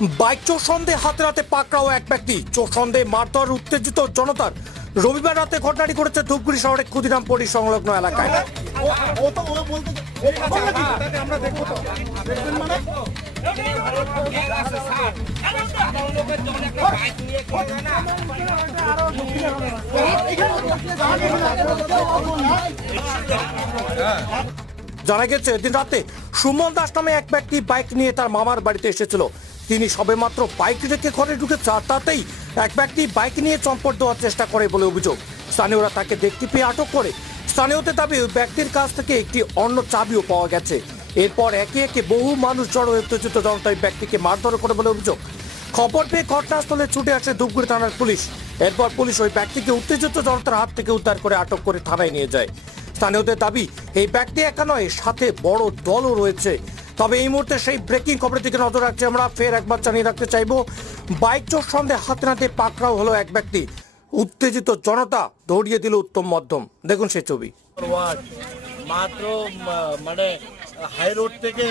Bike চোর সন্দেহে হাতে হাতে পাকড়াও এক ব্যক্তি। চোর সন্দেহে মারধর উত্তেজিত জনতার। রবিবার রাতে ঘটনাটি করেছে ধূপগুড়ি শহরের ক্ষুদিরামপুরি সংলগ্ন এলাকায়। মানে? জানা গেছে এদিন রাতে সুমন দাস নামে এক ব্যক্তি বাইক নিয়ে তার মামার বাড়িতে এসেছিল। তিনি সবেমাত্র বাইক রেখে ঘরে ঢুকে তাতেই এক ব্যক্তি বাইক নিয়ে চম্পট দেওয়ার চেষ্টা করে বলে অভিযোগ। স্থানীয়রা তাকে দেখতে পেয়ে আটক করে। স্থানীয়দের দাবি ব্যক্তির কাছ থেকে একটি অন্য চাবিও পাওয়া গেছে। এরপর একে একে বহু মানুষ জড়ো হয়ে উত্তেজিত ওই ব্যক্তিকে মারধর করে বলে অভিযোগ। খবর পেয়ে ঘটনাস্থলে ছুটে আসে ধূপগুড়ি থানার পুলিশ। এরপর পুলিশ ওই ব্যক্তিকে উত্তেজিত জনতার হাত থেকে উদ্ধার করে আটক করে থানায় নিয়ে যায়। স্থানীয়দের দাবি, এই ব্যক্তি একা নয়, সাথে বড় দলও রয়েছে। তবে এই মুহূর্তে সেই ব্রেকিং খবরের দিকে নজর রাখছি আমরা। ফের একবার জানিয়ে রাখতে চাইব, বাইক চোর সন্দেহে হাতে নাতে পাকড়াও হলো এক ব্যক্তি। উত্তেজিত জনতা দৌড়িয়ে দিল উত্তম মধ্যম। দেখুন সে ছবি। মাত্র মানে হাই রোড থেকে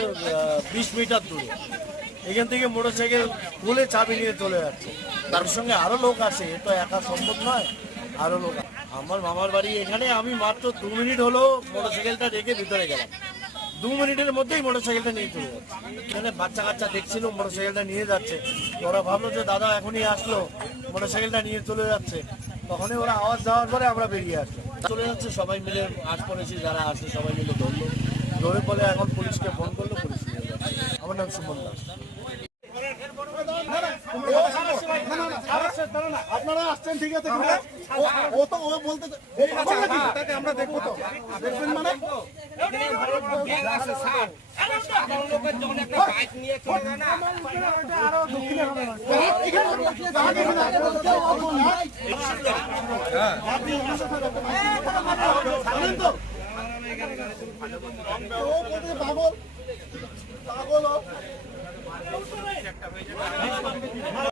বিশ মিটার দূরে। এখান থেকে মোটরসাইকেল খুলে চাবি নিয়ে চলে যাচ্ছে। তার সঙ্গে আরও লোক আছে, এ তো একা সম্ভব নয়, আরও লোক আমার মামার বাড়ি এখানে, আমি মাত্র দু মিনিট হলো মোটরসাইকেলটা রেখে ভিতরে গেলাম। দু মিনিটের মধ্যেই মোটরসাইকেলটা নিয়ে চলে যাচ্ছে। এখানে বাচ্চা কাচ্চা দেখছিল, মোটরসাইকেলটা নিয়ে যাচ্ছে। ওরা ভাবলো যে, দাদা, এখনই আসলো। মোটরসাইকেলটা নিয়ে চলে যাচ্ছে। তখনই ওরা আওয়াজ দেওয়ার পরে আমরা বেরিয়ে আসলাম চলে যাচ্ছে, সবাই মিলে আশপাশে যারা আছে সবাই মিলে ধরলো। ধরে বলে এখন পুলিশকে ফোন করল, পুলিশ আমার নাম সুমন দাস। আপনারা আসছেন ঠিক আছে ও- তো ও বলতে এই আমরা দেখব তো দেখবেন মানে পাগল পাগল।